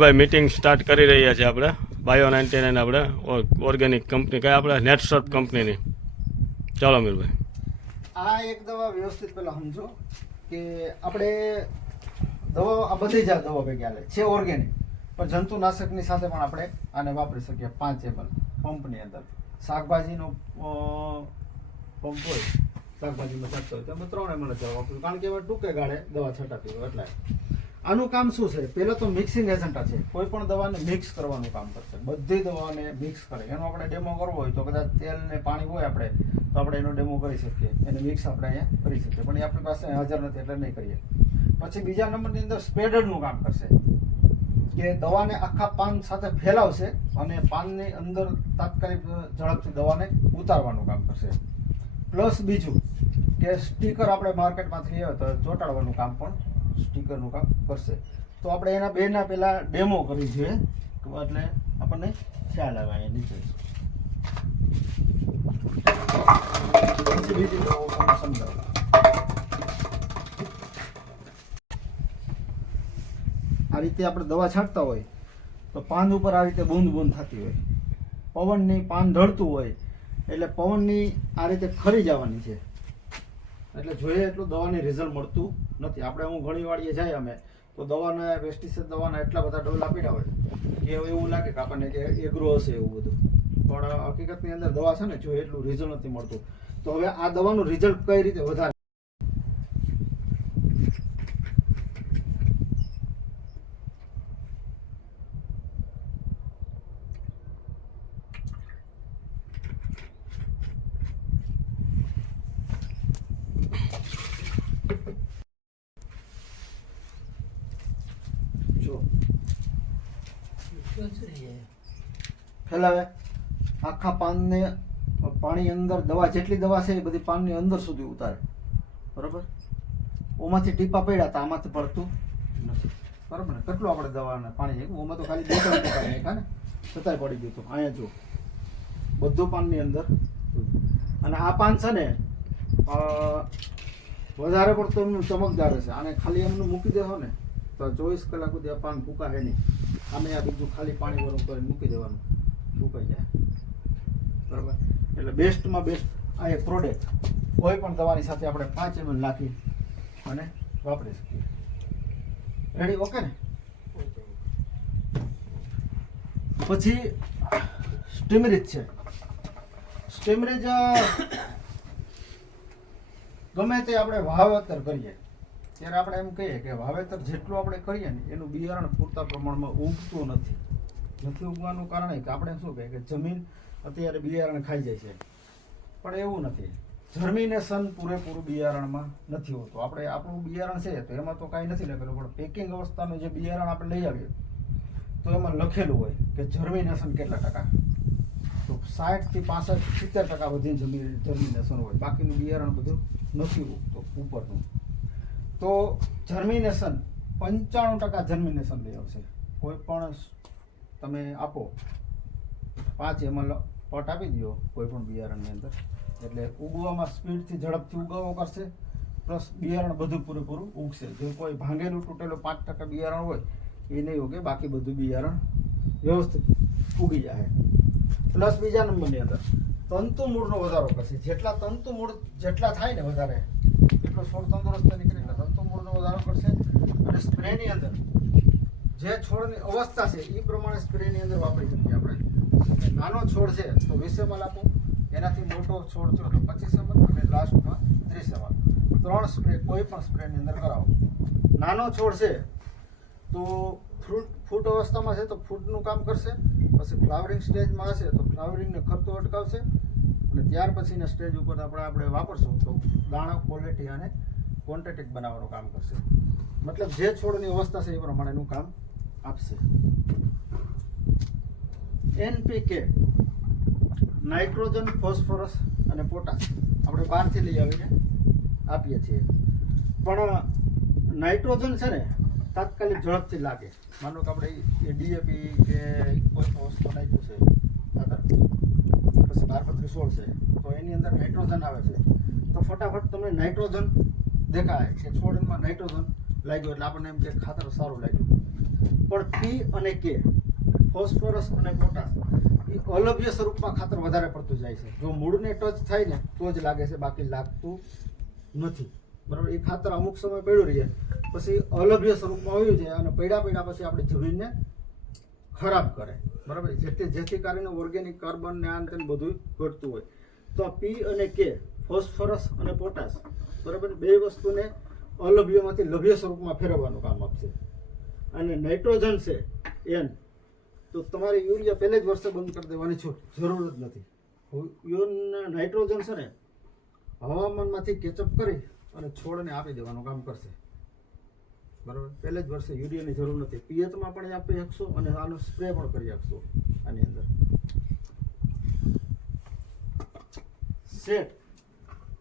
ભાઈ meeting start કરી રહ્યા છે આપણે બાયો 99 આપણે ઓર્ગેનિક કંપની કઈ આપણે નેટસર્ફ કંપનીની. ચાલો મીરભાઈ, આ એક દવા વ્યવસ્થિત પહેલા સમજો કે આપણે દવા આ બધી જ દવા ભેગી આવે છે ઓર્ગેનિક, પણ જંતુનાશકની સાથે પણ આપણે આને વાપરી શકીએ. 5 ml પંપની અંદર શાકભાજીનો પંપ હોય, શાકભાજીમાં છાંટતો હોય તો અમે 3 ml જ વાપરું, કારણ કે અમે ટૂંકે ગાળે દવા છટાતી હોય. એટલે આનું કામ શું છે? પહેલાં તો મિક્સિંગ એજન્ટ છે, કોઈ પણ દવાને મિક્સ કરવાનું કામ કરશે. બધી દવાને મિક્સ કરે. એનો આપણે ડેમો કરવો હોય તો કદાચ તેલ ને પાણી હોય આપણે તો આપણે એનો ડેમો કરી શકીએ, એને મિક્સ આપણે અહીંયા કરી શકીએ, પણ એ આપણી પાસે હાજર નથી એટલે નહીં કરીએ. પછી બીજા નંબરની અંદર સ્પ્રેડરનું કામ કરશે કે દવાને આખા પાન સાથે ફેલાવશે અને પાનની અંદર તાત્કાલિક ઝડપથી દવાને ઉતારવાનું કામ કરશે. પ્લસ બીજું કે સ્ટીકર આપણે માર્કેટમાંથી આવે તો ચોંટાડવાનું કામ પણ સ્ટીકરનું કામ કરશે. તો આપણે એના બેના પહેલાં ડેમો કરવી જોઈએ એટલે આપણને ખ્યાલ આવે અહીંયા નીચે. બીજી દવાઓ તમને સમજાવું. આ રીતે આપણે દવા છાંટતા હોય તો પાન ઉપર આ રીતે બૂંદ બૂંદ થતી હોય. પવનની પાન ઢળતું હોય એટલે પવનની આ રીતે ખરી જવાની છે, એટલે જોઈએ એટલું દવાની રિઝલ્ટ મળતું નથી. આપણે હું ઘણી વાડીએ જાય અમે તો દવાના પેસ્ટિસાઇડ દવાના એટલા બધા ડોલ આપીને હોય કે એવું લાગે કે આપણને કે એગ્રો હશે એવું બધું, પણ હકીકતની અંદર દવા છે ને જોઈએ એટલું રિઝલ્ટ નથી મળતું. તો હવે આ દવાનું રિઝલ્ટ કઈ રીતે વધારે? ફેલાવે આખા પાનને પાણી અંદર દવા જેટલી દવા છે એ બધી પાનની અંદર સુધી ઉતારે. બરાબર, ઓમાંથી ટીપા પડ્યા હતા, આમાંથી પડતું નથી. બરાબર ને? કેટલું આપણે દવાને પાણી ઓમાં તો ખાલી 2-3 ટીપા નાખ્યા ને છતાંય પડી ગયું હતું. અહીંયા જો બધું પાનની અંદર. અને આ પાન છે ને વધારે પડતું એમનું ચમકદાર હશે. આને ખાલી એમનું મૂકી દેશો ને તો 24 કલાક સુધી આ પાન ફૂંકાશે નહીં. આમે આ બીજું ખાલી પાણી ગરમ કરીને મૂકી દેવાનું, ફૂંકાઈ જાય. બરાબર, એટલે બેસ્ટમાં બેસ્ટ આ એક પ્રોડક્ટ કોઈ પણ દવાની સાથે આપણે 5 ml નાખી અને વાપરી શકીએ. રેડી? ઓકે ને? પછી સ્ટીમરીજ છે. સ્ટીમરીજ ગમે તે આપણે વાવેતર કરીએ ત્યારે આપણે એમ કહીએ કે વાવેતર જેટલું આપણે કરીએ ને એનું બિયારણ પૂરતા પ્રમાણમાં ઉગતું નથી ઉગવાનું કારણ કે આપણે શું કહે કે જમીન અત્યારે બિયારણ ખાઈ જાય છે, પણ એવું નથી. જર્મિનેશન પૂરેપૂરું બિયારણમાં નથી હોતું. આપણે આપણું બિયારણ છે તો એમાં તો કાંઈ નથી લખેલું, પણ પેકિંગ અવસ્થાનું જે બિયારણ આપણે લઈ આવીએ તો એમાં લખેલું હોય કે જર્મિનેશન કેટલા ટકા, તો 60 થી 65 70% વધીને જર્મિનેશન હોય. બાકીનું બિયારણ બધું નથી ઉગતું ઉપરનું. તો જર્મિનેશન 95% જર્મિનેશન લઈ આવશે. કોઈ પણ તમે આપો 5 ml પટ આપી દો કોઈ પણ બિયારણની અંદર એટલે ઉગવામાં સ્પીડથી ઝડપથી ઉગાવો કરશે, પ્લસ બિયારણ બધું પૂરેપૂરું ઉગશે. જો કોઈ ભાંગેલું તૂટેલું 5% બિયારણ હોય એ નહીં ઉગે, બાકી બધું બિયારણ વ્યવસ્થિત ઉગી જાય. પ્લસ બીજા નંબરની અંદર તંતુ મૂળનો વધારો કરશે. જેટલા તંતુ મૂળ જેટલા થાય ને વધારે એટલો છોડ તંદુરસ્ત નીકળે, એટલે તંતુ મૂળનો વધારો કરશે. અને સ્પ્રેની અંદર જે છોડની અવસ્થા છે એ પ્રમાણે સ્પ્રેની અંદર વાપરી શકીએ આપણે. નાનો છોડ છે તો 20 ml આપો, એનાથી મોટો છોડ છે તો 25 ml અને લાસ્ટમાં 30 ml. 3 સ્પ્રે કોઈ પણ સ્પ્રેની અંદર કરાવો. નાનો છોડ છે તો ફૂટ અવસ્થામાં છે તો ફૂટનું કામ કરશે. પછી ફ્લાવરિંગ સ્ટેજમાં હશે તો ફ્લાવરિંગને ખરતો અટકાવશે. અને ત્યાર પછીના સ્ટેજ ઉપર આપણે વાપરશું તો દાણા ક્વોલિટી અને ક્વોન્ટિટી બનાવવાનું કામ કરશે. મતલબ જે છોડની અવસ્થા છે એ પ્રમાણેનું કામ આપશે. NPK નાઇટ્રોજન, ફોસ્ફરસ અને પોટાશ આપણે બહારથી લઈ આવીને આપીએ છીએ, પણ નાઇટ્રોજન છે ને તાત્કાલિક ઝડપથી લાગે. માનો કે આપણે એ DAP કે કોઈ પણ વસ્તુ નાખ્યું છે ખાતર, પછી 12-16 છે તો એની અંદર નાઇટ્રોજન આવે છે તો ફટાફટ તમને નાઇટ્રોજન દેખાય કે છોડમાં નાઇટ્રોજન લાગ્યું એટલે આપણને એમ કે ખાતર સારું લાગ્યું. પણ પી અને કે ફોસ્ફરસ અને પોટાશ એ અલભ્ય સ્વરૂપમાં ખાતર વધારે પડતું જાય છે. જો મૂળને ટચ થાય ને તો જ લાગે છે, બાકી લાગતું નથી. બરાબર, એ ખાતર અમુક સમય પડ્યું રહે પછી અલભ્ય સ્વરૂપમાં આવ્યું છે અને પડ્યા પછી આપણી જમીનને ખરાબ કરે. બરાબર, જેથી કરીને ઓર્ગેનિક કાર્બન ને આન તેન બધું ઘટતું હોય. તો પી અને કે ફોસ્ફરસ અને પોટાશ, બરાબર, બે વસ્તુને અલભ્યમાંથી લભ્ય સ્વરૂપમાં ફેરવવાનું કામ આપશે. અને નાઇટ્રોજન છે એન, તો તમારે યુરિયા પહેલે જ વર્ષે બંધ કરી દેવાની જરૂર જ નથી. નાઇટ્રોજન છે ને હવામાનમાંથી કેચઅપ કરી અને છોડને આપી દેવાનું કામ કરશે. બરાબર, પહેલે જ વર્ષે યુરિયાની જરૂર નથી. પિયતમાં પણ આપી શકશો અને આનો સ્પ્રે પણ કરી શકશો. આની અંદર સેટ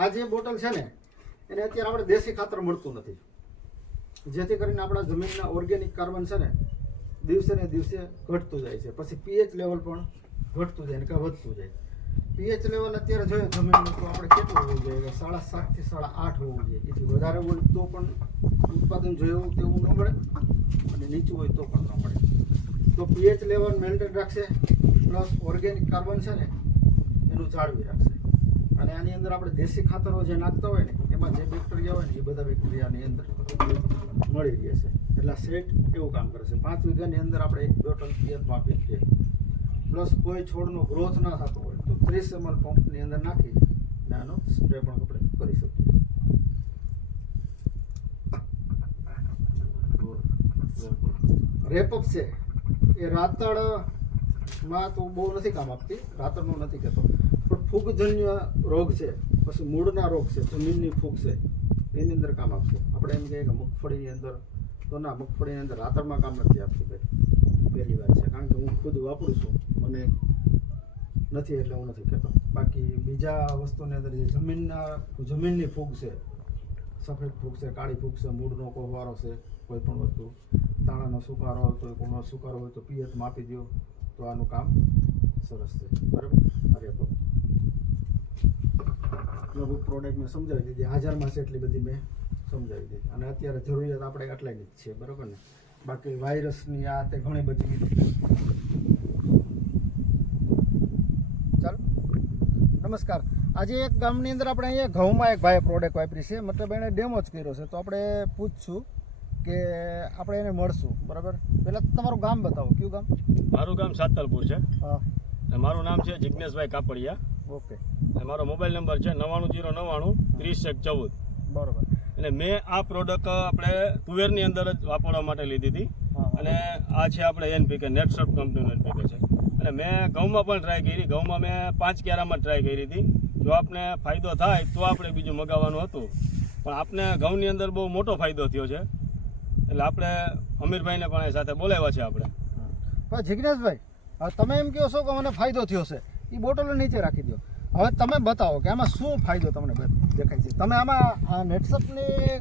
આ જે બોટલ છે ને એને અત્યારે આપણે દેશી ખાતર મળતું નથી, જેથી કરીને આપણા જમીનના ઓર્ગેનિક કાર્બન છે ને દિવસે ને દિવસે ઘટતું જાય છે. પછી પીએચ લેવલ પણ ઘટતું જાય ને કે વધતું જાય. પીએચ લેવલ અત્યારે જોઈએ જમીનનું તો આપણે કેટલું હોવું જોઈએ કે 7.5 થી 8.5 હોવું જોઈએ. એથી વધારે હોય તો પણ ઉત્પાદન જોયું તેવું ન મળે અને નીચું હોય તો પણ ન મળે. તો પીએચ લેવલ મેન્ટેન રાખશે, પ્લસ ઓર્ગેનિક કાર્બન છે ને એનું જાળવી રાખશે. અને આની અંદર આપણે દેશી ખાતરો જે નાખતા હોય ને એમાં જે બેક્ટેરિયા હોય ને એ બધા બેક્ટેરિયાની અંદર મળી રહે છે. એટલે સેટ એવું કામ કરે છે. 5 વીઘાની અંદર આપણે 1 બોટલ પિયત આપીએ છીએ. પ્લસ કોઈ છોડનો ગ્રોથ ના થતો હોય તો 30 ml પંપની અંદર નાખી અને આનો સ્પ્રે પણ આપણે કરી શકીએ. રેપઅપ છે એ રાતળમાં તો બહુ નથી કામ આપતી, રાતળનું નથી કહેતો, પણ ફૂગજન્ય રોગ છે, પછી મૂળના રોગ છે, જમીનની ફૂગ છે, એની અંદર કામ આપશે. આપણે એમ કહીએ કે મગફળીની અંદર તો ના, મગફળીની અંદર રાતળમાં કામ નથી આપતી ભાઈ, પહેલી વાત છે. કારણ કે હું ખુદ વાપરું છું, મને નથી એટલે હું નથી કહેતો. બાકી બીજા વસ્તુની અંદર જે જમીનની ફૂગ છે, સફેદ ફૂગ છે, કાળી ફૂગ છે, મૂળનો કોહવારો છે, કોઈ પણ વસ્તુ, દાણાનો સુકારો હોય તો કોનો સુકારો હોય તો પિયતમાં આપી દો તો આનું કામ સરસ છે. બરાબર, અરે તો લઘુ પ્રોડક્ટ મેં સમજાવી દીધી, હાજરમાં છે એટલી બધી મેં સમજાવી દીધી. અને અત્યારે જરૂરિયાત આપણે એટલાની જ છે. બરાબર ને, બાકી વાયરસની આ તે ઘણી બધી. ચાલો, નમસ્કાર. આજે એક ગામની અંદર આપણે અહીંયા ઘઉંમાં એક ભાઈએ પ્રોડક્ટ વાપરી છે, મતલબ એણે ડેમો જ કર્યો છે. તો આપણે પૂછશું કે આપણે એને મળશું. બરાબર, પહેલાં તમારું ગામ બતાવો, કયું ગામ? મારું ગામ સાતલપુર છે હા, અને મારું નામ છે જિજ્ઞેશભાઈ કાપડિયા. ઓકે, અને મારો મોબાઈલ નંબર છે 9909 3014. બરાબર. અને મેં આ પ્રોડક્ટ આપણે તુવેરની અંદર જ વાપરવા માટે લીધી હતી. હા, અને આ છે આપણે એનપીકે નેટસર્ફ કંપનીનું એનપીકે છે. અને મેં ઘઉંમાં પણ ટ્રાય કરી. ઘઉંમાં મેં 5 ક્યારામાં ટ્રાય કરી હતી. જો આપને ફાયદો થાય તો આપણે બીજું મગાવવાનું હતું, પણ આપને ઘઉંની અંદર બહુ મોટો ફાયદો થયો છે. એટલે આપણે અમીરભાઈને પણ સાથે બોલાવ્યા છે આપણે. પણ જિજ્ઞેશભાઈ, હવે તમે એમ કહો છો કે મને ફાયદો થયો છે, એ બોટલો નીચે રાખી દો. હવે તમે બતાવો કે આમાં શું ફાયદો તમને દેખાય છે. તમે આમાં નેટસર્ફની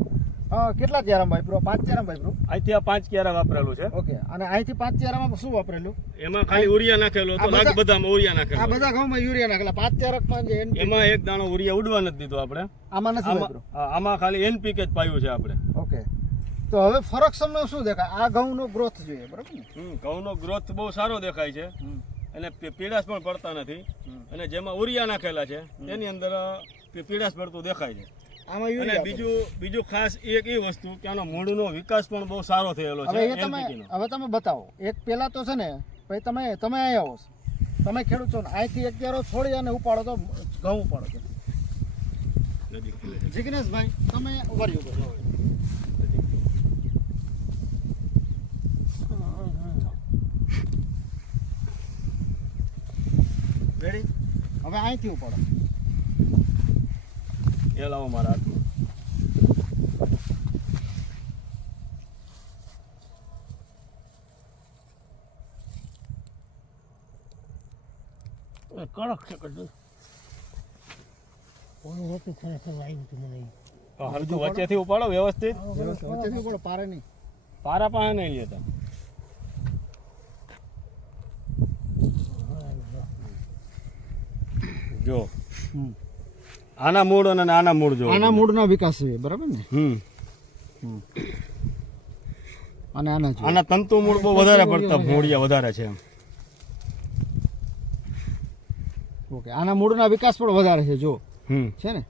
કેટલા ક્યારામાં વાપરો? 5 ક્યારામાં વાપરો? અહીંથી આ 5 ક્યારા વાપરેલું છે. ઓકે, અને અહીંથી 5 ક્યારામાં શું વાપરેલું? એમાં ખાલી ઉરિયા નાખેલું હતું, બાકી બધામાં ઉરિયા આ નાખેલું. બધા ઘઉંમાં યુરિયા નાખેલા. 5 ક્યારામાં જે એમાં એક દાણો ઉરિયા ઉડવા નથી દીધો આપણે. આમાં નથી વાપરો? આમાં ખાલી એનપીકે જ પાયું છે આપણે. ઓકે, તો હવે ફરક તમને શું દેખાય? આ ઘઉંનો ગ્રોથ જોઈએ, બરાબર ને? ઘઉંનો ગ્રોથ બહુ સારો દેખાય છે અને પીડાશ પણ પડતા નથી. અને જેમાં ઉરિયા નાખેલા છે એની અંદર પીડાશ પડતું દેખાય છે. આમાં અને યુરિયા બીજું ખાસ એક એ વસ્તુ કે આનો મૂળનો વિકાસ પણ બહુ સારો થયેલો છે. હવે તમે બતાવો. એક પેલા તો છે ને, ભાઈ તમે અહીંયા આવો છો, તમે ખેડૂત છો ને, અહીંથી એક ક્યારો છોડી અને ઉપાડો તો ઘઉં ઉપાડો છો. જિજ્ઞેશભાઈ, તમે ઉભા રેડી? હવે અહીંથી ઉપાડો. એ લાવો મારા હાથમાં. કડક છે કદું ઓલું હોતું ખરેખર આવ્યું હતું મને. હરજુ વચ્ચેથી ઉપાડો વ્યવસ્થિત. વચ્ચેથી ઉપાડો, પારે નહીં. પારા પાસે નહીં લેતા. જો આના મૂળ અને આના મૂળ જો આના મૂળનો વિકાસ છે, બરાબર ને? અને આના જોઈએ. આના તંતુ મૂળ બહુ વધારે પડતા મૂળિયા વધારે છે એમ. ઓકે, આના મૂળના વિકાસ પણ વધારે છે જો છે ને.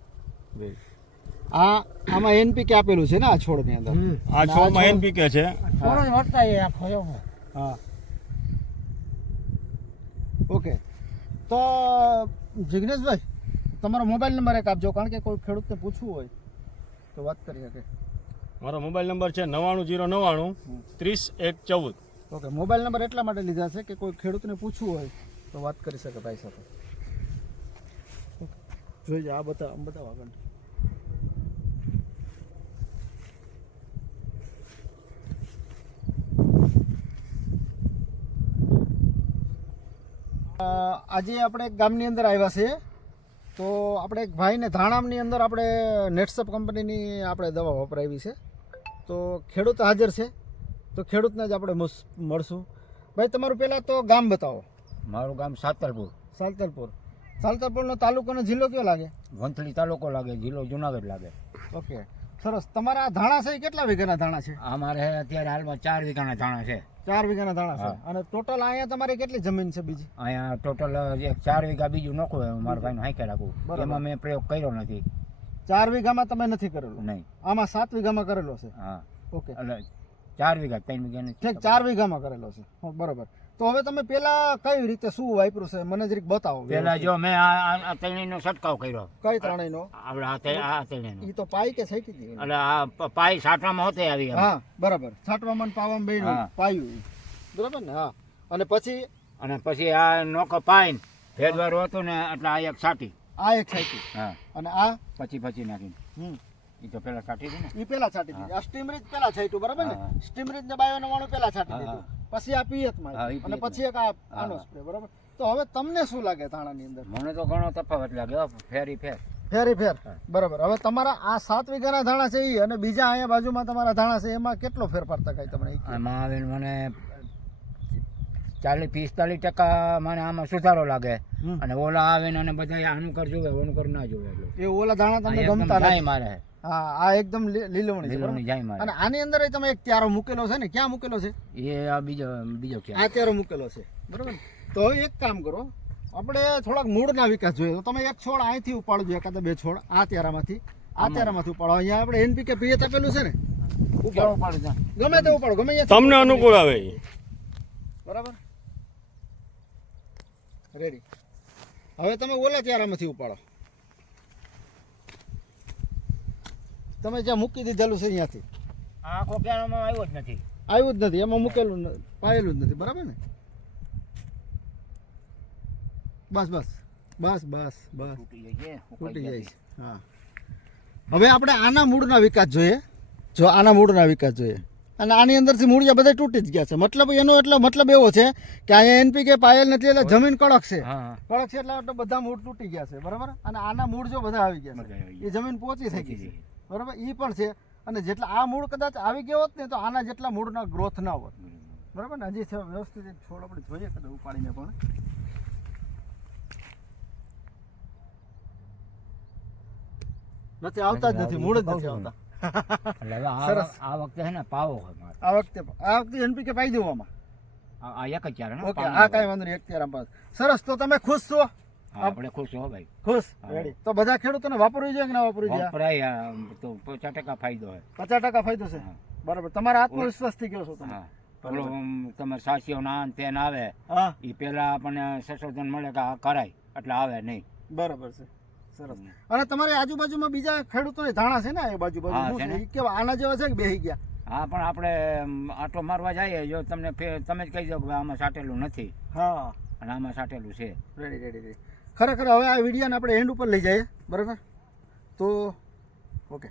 આમાં એનપીકે આપેલું છે ને આ છોડની અંદર. આ છોડમાં NPK છે. થોડો જ વધતા એ આખો એવો. હા, ઓકે. તો જિગ્નેશભાઈ તમારો મોબાઈલ નંબર એક આપજો, કારણ કે કોઈ ખેડૂતને પૂછવું હોય તો વાત કરી શકે. મારો મોબાઈલ નંબર છે 99090 30 1 14. ઓકે, મોબાઈલ નંબર એટલા માટે લીધા છે કે કોઈ ખેડૂતને પૂછવું હોય તો વાત કરી શકે ભાઈ સાથે. જોઈએ આ બતાવો આગળ. આજે આપણે એક ગામની અંદર આવ્યા છે, તો આપણે એક ભાઈને ધાણામની અંદર આપણે નેટસપ કંપનીની આપણે દવા વપરાવી છે. તો ખેડૂત હાજર છે, તો ખેડૂતને જ આપણે મળશું. ભાઈ તમારું પહેલાં તો ગામ બતાવો. મારું ગામ સાતલપુર, સાલતરપુરનો તાલુકો અને જિલ્લો કયો લાગે? વંથલી તાલુકો લાગે, જિલ્લો જુનાગઢ લાગે. ઓકે, સરસ. તમારા ધાણા છે એ કેટલા વીઘાના ધાણા છે? અમારે અત્યારે હાલમાં 4 વીઘાના ધાણા છે. 4 વીઘાના ધાણા છે. અને ટોટલ અહીંયા તમારી કેટલી જમીન છે બીજી? અહીંયા ટોટલ 4 વીઘા બીજું નોખું હોય મારા ભાઈનું હાંકે રાખવું. બરાબર. એમાં મેં પ્રયોગ કર્યો નથી. 4 વીઘામાં તમે નથી કરેલો? નહીં. આમાં 7 વીઘામાં કરેલો છે. હા, ઓકે, એટલે 4 વીઘા 3 વીઘા નથી. ઠીક, 4 વીઘામાં કરેલો છે. બરોબર. તો હવે તમે પેલા કઈ રીતે શું વાપર્યું છે મને જરીક બતાવો. પેલા જો મેં આ તૈણીનો છંટકાવ કર્યો. કઈ ત્રણેયનો? આપણે આ તૈણીનો. ઈ તો પાઈ કે છાંટી દીધી? એટલે આ પાય સાટવામાં હોતે આવી એમ. હા, બરાબર. છાંટવામાં ને પાવામાં બેયનું હા. પાયું. બરાબર ને? હા. અને પછી અને પછી આ નોકો પાઈને ભેદવારું હતું ને એટલે આ એક સાટી. આ એક છાંટી. હા, અને આ પછી નાખીને એ તો પેલા સાટી હતી ને. ઈ પેલા છાંટી દીધી. આ સ્ટીમરીજ પેલા છાંટ્યું, બરાબર ને? હા. સ્ટીમરીજ ને બાયોનવાણું પેલા છાંટી હા, દીધું. પછી આ પિયતમાં હા, ઈ અને પિયતમાં. પછી એક આનો સ્પ્રે, બરાબર. તો હવે તમને શું લાગે ધાણાની અંદર? મને તો ઘણો તફાવત લાગ્યો, ફેરી ફેર. ફેર હા. બરાબર. હવે તમારા આ 7 વીઘાના ધાણા છે ઈ અને બીજા અહીંયા બાજુમાં તમારા ધાણા છે, એમાં કેટલો ફેરફાર થાય તમને? ઈ કહો. આમાં આવીને મને 40-45% મને આમાં સુધારો લાગે. હમ. અને ઓલા આવીને અને બધા આનું કર જોવે, ઓનું કર ના જોવે એટલું. એ ઓલા ધાણા આ તમને એકદમ ગમતા જાય નથી? મારે, હા, આ એકદમ લીલવણી છે, બરાબર. લીલોની જાય અને મારે. આની અંદર તમે એક ત્યારો મૂકેલો છે ને, ક્યાં મૂકેલો છે? એ આ બીજો ક્યાં? આ ત્યારો મૂકેલો છે, બરાબર ને? તો હવે એક કામ કરો, આપણે થોડાક મૂળના વિકાસ જોઈએ. તો તમે એક છોડ અહીંથી ઉપાડજો, એકાદ 2 છોડ આ ત્યારામાંથી ઉપાડો. અહીંયા આપણે NPK પિયત આપેલું છે ને, કેવું પડે છે? ગમે તે ઉપાડો, ગમે ત્યાંથી તમને અનુકૂળ આવે ઈ. બરાબર, રેડી. હવે તમે ઓલા ત્યારામાંથી ઉપાડો, તમે જ્યાં મૂકી દીધેલું છે અહીંયાથી. આ આખો ક્યાંમાં આવ્યો જ નથી. આવ્યું જ નથી, એમાં મૂકેલું પાયેલું જ નથી, બરાબર ને? બસ તૂટી જાય છે, તૂટી જાય છે. હા, હવે આપણે આના મૂળના વિકાસ જોઈએ. જો આના મૂળના વિકાસ જોઈએ, અને આની અંદરથી મૂળિયા બધા તૂટી જ ગયા છે. મતલબ એનો એટલો મતલબ એવો છે કે અહીંયા NPK પાયેલ નથી, એટલે જમીન કડક છે. હા, કડક છે એટલે બધા મૂળ તૂટી ગયા છે, બરાબર. અને આના મૂળ જો બધા આવી ગયા બધા આવી છે, એ જમીન પોચી થઈ ગઈ છે, ગયા. બરાબર. એ પણ છે. અને જેટલા આ મૂળ કદાચ આવી ગયા હોત ને તો આના જેટલા મૂળના ગ્રોથ ના હોત, બરાબર ને? હજી વ્યવસ્થિત એક છોડ આપણે જોઈએ કદાચ ઉપાડીને પણ. નથી આવતા જ નથી, મૂળ જ નથી આવતા. એટલે હવે સરસ. આ વખતે છે ને પાવો હોય મારે. આ વખતે NPK પાઈ દેવું આમાં. આ એક જ ચાર ને ઓકે, પાવો આ હોય. કાંઈ વાંધો નહીં. એક ત્યાર આમ સરસ. તો તમે ખુશ છો? હા, આપણે ખુશ હો ભાઈ. ખુશ, હા. રેડી. તો બધા ખેડૂતોને વાપરવું જોઈએ કે ના વાપરવું જોઈએ? વપરાય તો 50% ફાયદો હોય. 50% ફાયદો છે, હા. બરાબર. તમારા આત્મવિશ્વાસ થી ગયો છો તમે? હા, પેલો તમારે સાસીઓ ના તે ના આવે હા, એ પેલા આપણને સંશોધન મળે કે આ કરાય એટલે આવે નહીં. બરાબર છે. સરસ. અને તમારી આજુબાજુમાં બીજા ખેડૂતોને ધાણા છે ને એ બાજુ હા, શું છે છે? ને. ઈ કેવા આના જેવા છે કે બેહી ગયા? હા, પણ આપણે આટો મારવા જઈએ જો તમને તમે જ કહી દો કે ભાઈ આમાં સાટેલું નથી હા, અને આમાં સાટેલું છે. રેડી. ખરેખર હવે આ વિડીયોને આપણે એન્ડ ઉપર લઈ જઈએ, બરાબર? તો ઓકે.